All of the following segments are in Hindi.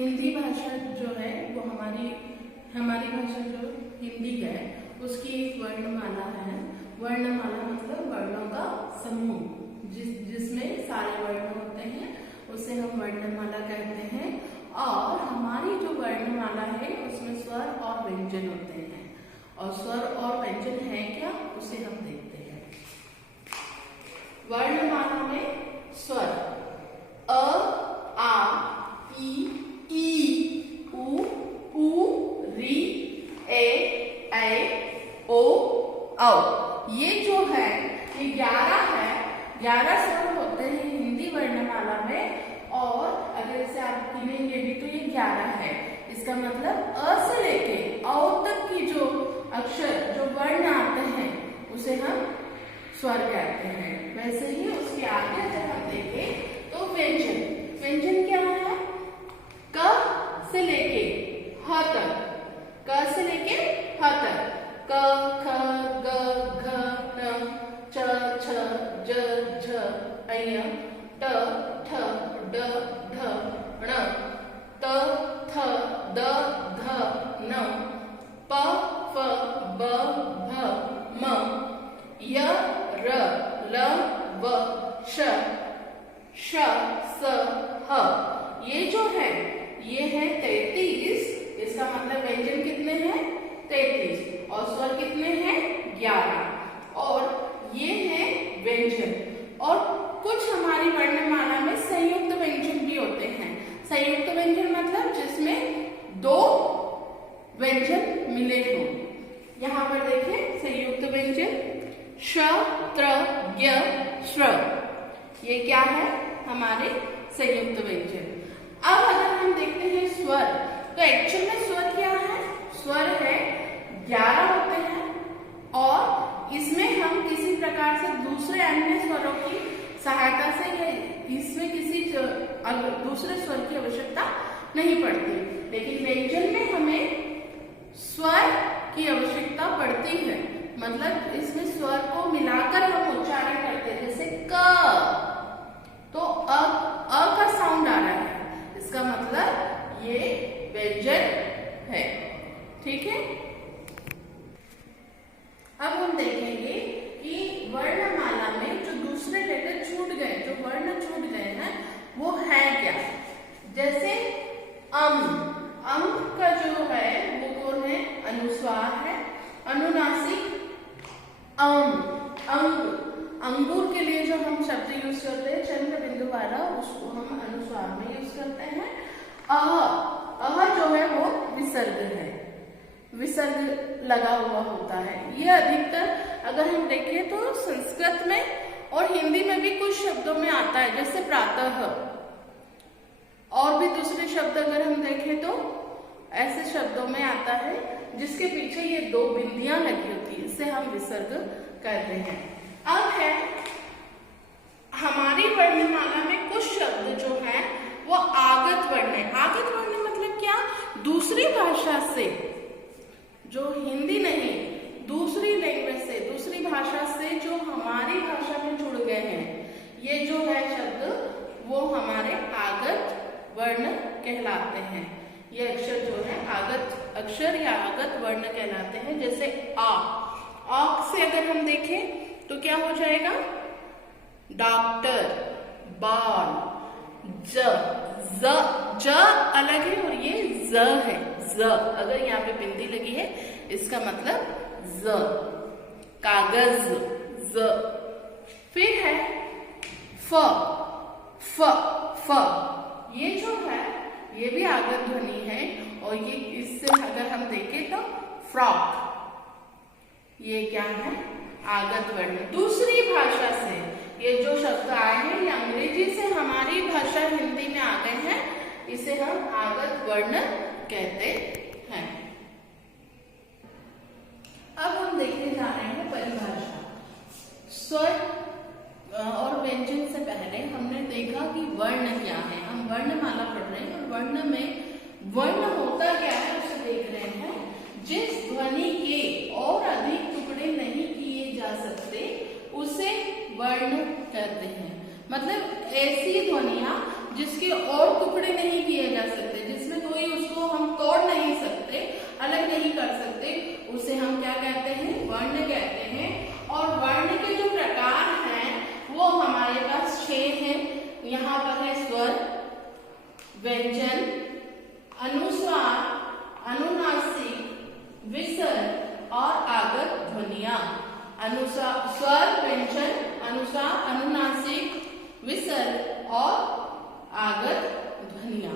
हिंदी भाषा जो है वो हमारी भाषा जो हिंदी है उसकी एक वर्णमाला है। वर्णमाला मतलब वर्णों का समूह, जिसमें सारे वर्ण होते हैं, उसे हम वर्णमाला कहते हैं। और हमारी जो वर्णमाला है उसमें स्वर और व्यंजन होते हैं, और स्वर और व्यंजन है क्या उसे हम देखते हैं। वर्णमाला में स्वर अ, आ, ई, उ, री, ए, ओ, औ। ये जो है ये 11 है, 11 स्वर होते हैं हिंदी वर्णमाला में। और अगर इसे आप गिनेंगे भी तो ये 11 है। इसका मतलब अ से लेके औ तक की जो अक्षर जो वर्ण आते हैं उसे हम स्वर कहते हैं। वैसे ही उसके आगे अगर हम देखें तो व्यंजन, व्यंजन क्या है? क से लेके ह तक, क से लेके ह तक, क, ख, ग, घ, न, च, छ, ज, झ, ञ, ट, ठ, ड, ढ, ण, त, थ, द, ध, न, प, फ, ब, भ, म, य, र, ल, व, श, स, ह। ये जो है ये है 33। इसका मतलब व्यंजन कितने हैं? 33। और स्वर कितने हैं? 11। और ये है व्यंजन। और कुछ हमारी वर्णमाला में संयुक्त व्यंजन भी होते हैं। संयुक्त व्यंजन मतलब जिसमें 2 व्यंजन मिले हों। यहाँ पर देखें संयुक्त व्यंजन श, त्र, ज्ञ, श्र, ये क्या है? हमारे संयुक्त व्यंजन। अब अगर हम देखते हैं स्वर, तो एक्चुअल में स्वर क्या है? स्वर है 11 होते हैं, और इसमें हम किसी प्रकार से दूसरे अन्य स्वरों की सहायता से या इसमें किसी दूसरे स्वर की आवश्यकता नहीं पड़ती। लेकिन व्यंजन में हमें स्वर की आवश्यकता पड़ती है। मतलब इसमें स्वर को मिलाकर हम उच्चारण करते हैं। जैसे क, तो अ का साउंड आ रहा है, इसका मतलब ये व्यंजन है। ठीक है। अब हम देखेंगे कि वर्णमाला में जो दूसरे लेटर छूट गए, जो वर्ण छूट गए हैं, वो है क्या? जैसे अम का जो है वो कौन है? अनुस्वार है। अनुनासिक अंगूर के लिए जो हम शब्द यूज करते हैं चंद्र बिंदु वाला, उसको हम अनुस्वार में यूज करते हैं। अह जो है वो विसर्ग है, विसर्ग लगा हुआ होता है। ये अधिकतर अगर हम देखें तो संस्कृत में और हिंदी में भी कुछ शब्दों में आता है, जैसे प्रातः। और भी दूसरे शब्द अगर हम देखें तो ऐसे शब्दों में आता है जिसके पीछे ये 2 बिंदियां लगी होती है, इसे हम विसर्ग कहते हैं। अब है हमारी वर्णमाला में कुछ शब्द जो है वो आगत वर्ण है। आगत वर्ण मतलब क्या? दूसरी भाषा से, जो हिंदी नहीं, दूसरी लैंग्वेज से, दूसरी भाषा से जो हमारी भाषा में जुड़ गए हैं, ये जो है शब्द वो हमारे आगत वर्ण कहलाते हैं। ये अक्षर जो है आगत अक्षर या आगत वर्ण कहलाते हैं। जैसे आ से अगर हम देखें तो क्या हो जाएगा? डॉक्टर, बॉल, ज अलग है और ये ज है। ज अगर यहाँ पे बिंदी लगी है इसका मतलब ज। कागज, ज। फिर है फ, ये जो है ये भी आगत ध्वनि है। और ये इससे अगर हम देखें तो फ्रॉक, ये क्या है? आगत वर्ण। दूसरी भाषा से ये जो शब्द आए हैं ये अंग्रेजी से हमारी भाषा हिंदी में आ गए हैं, इसे हम आगत वर्ण कहते हैं। अब हम देखने जा रहे हैं परिभाषा। स्वर और व्यंजन से पहले हमने देखा कि वर्ण क्या है। हम वर्णमाला पढ़ रहे हैं और वर्ण में वर्ण होता क्या है उसे देख रहे हैं। जिस ध्वनि के और अधिक टुकड़े नहीं किए जा सकते उसे वर्ण कहते हैं। मतलब ऐसी ध्वनियां जिसके और टुकड़े नहीं किए जा सकते, जिसमें नहीं कर सकते उसे हम क्या कहते हैं, वर्ण कहते हैं। और वर्ण के जो प्रकार हैं वो हमारे पास 6 हैं। यहाँ पर है स्वर, व्यंजन, अनुस्वार, अनुनासिक, विसर्ग और आगत ध्वनियां। स्वर, व्यंजन, अनुस्वार, अनुनासिक, विसर्ग और आगत ध्वनियां।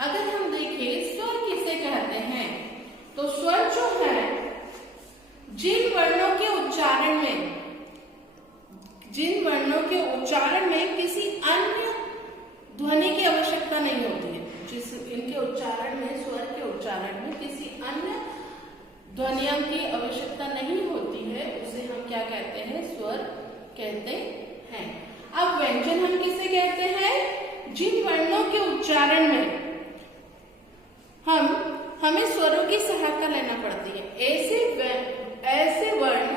अगर हम देखें स्वर किसे कहते हैं, तो स्वर जो है जिन वर्णों के उच्चारण में किसी अन्य ध्वनि की आवश्यकता नहीं होती है, इनके उच्चारण में, स्वर के उच्चारण में किसी अन्य ध्वनियों की आवश्यकता नहीं होती है, उसे हम क्या कहते हैं, स्वर कहते हैं। अब व्यंजन हम किसे कहते हैं, जिन वर्णों के उच्चारण में हमें स्वरों की सहायता लेना पड़ती है। ऐसे वर्ण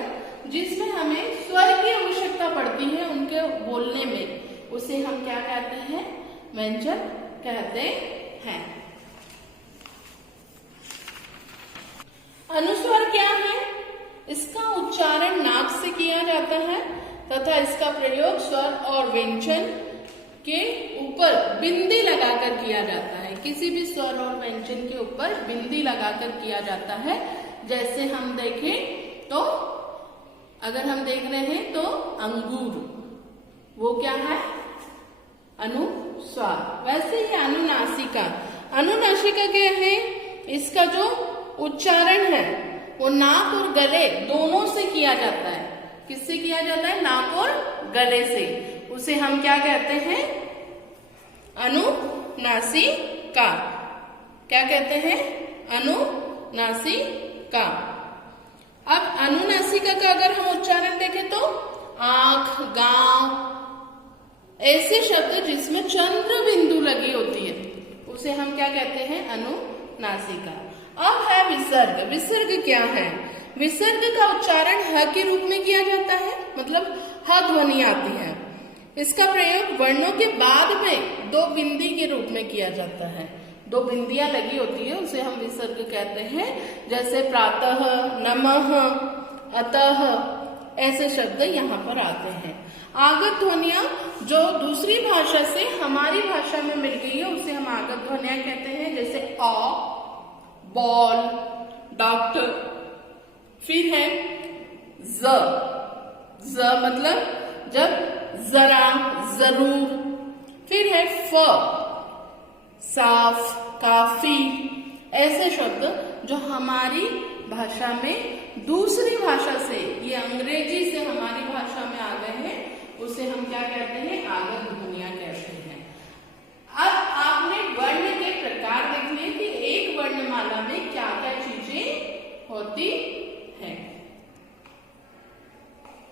जिसमें हमें स्वर की आवश्यकता पड़ती है उनके बोलने में, उसे हम क्या कहते हैं, व्यंजन कहते हैं। अनुस्वार क्या है, इसका उच्चारण नाक से किया जाता है तथा इसका प्रयोग स्वर और व्यंजन के ऊपर बिंदी लगाकर किया जाता है। किसी भी स्वर और व्यंजन के ऊपर बिंदी लगाकर किया जाता है। जैसे हम देखें तो, अगर हम देख रहे हैं तो अंगूर, वो क्या है, अनुस्वार। वैसे ही अनुनासिका, अनुनासिका क्या है, इसका जो उच्चारण है वो नाक और गले दोनों से किया जाता है। किससे किया जाता है, नाक और गले से। उसे हम क्या कहते हैं, अनुनासिका। क्या कहते हैं, अनुनासिका। अब अनुनासिका का अगर हम उच्चारण देखें तो आंख, गांव, ऐसे शब्द जिसमें चंद्र बिंदु लगी होती है उसे हम क्या कहते हैं, अनुनासिका। अब है विसर्ग। विसर्ग क्या है, विसर्ग का उच्चारण ह के रूप में किया जाता है, मतलब ह ध्वनि आती है। इसका प्रयोग वर्णों के बाद में 2 बिंदी के रूप में किया जाता है। 2 बिंदियां लगी होती है, उसे हम विसर्ग कहते हैं। जैसे प्रातः, नमः, अतः, ऐसे शब्द यहाँ पर आते हैं। आगत ध्वनियां जो दूसरी भाषा से हमारी भाषा में मिल गई है उसे हम आगत ध्वनियां कहते हैं। जैसे अ, बॉल, डॉक्टर। फिर है ज मतलब जब, जरा, जरूर। फिर है फ, साफ, काफी। ऐसे शब्द जो हमारी भाषा में दूसरी भाषा से, ये अंग्रेजी से हमारी भाषा में आ गए हैं, उसे हम क्या कहते हैं, आगत ध्वनि।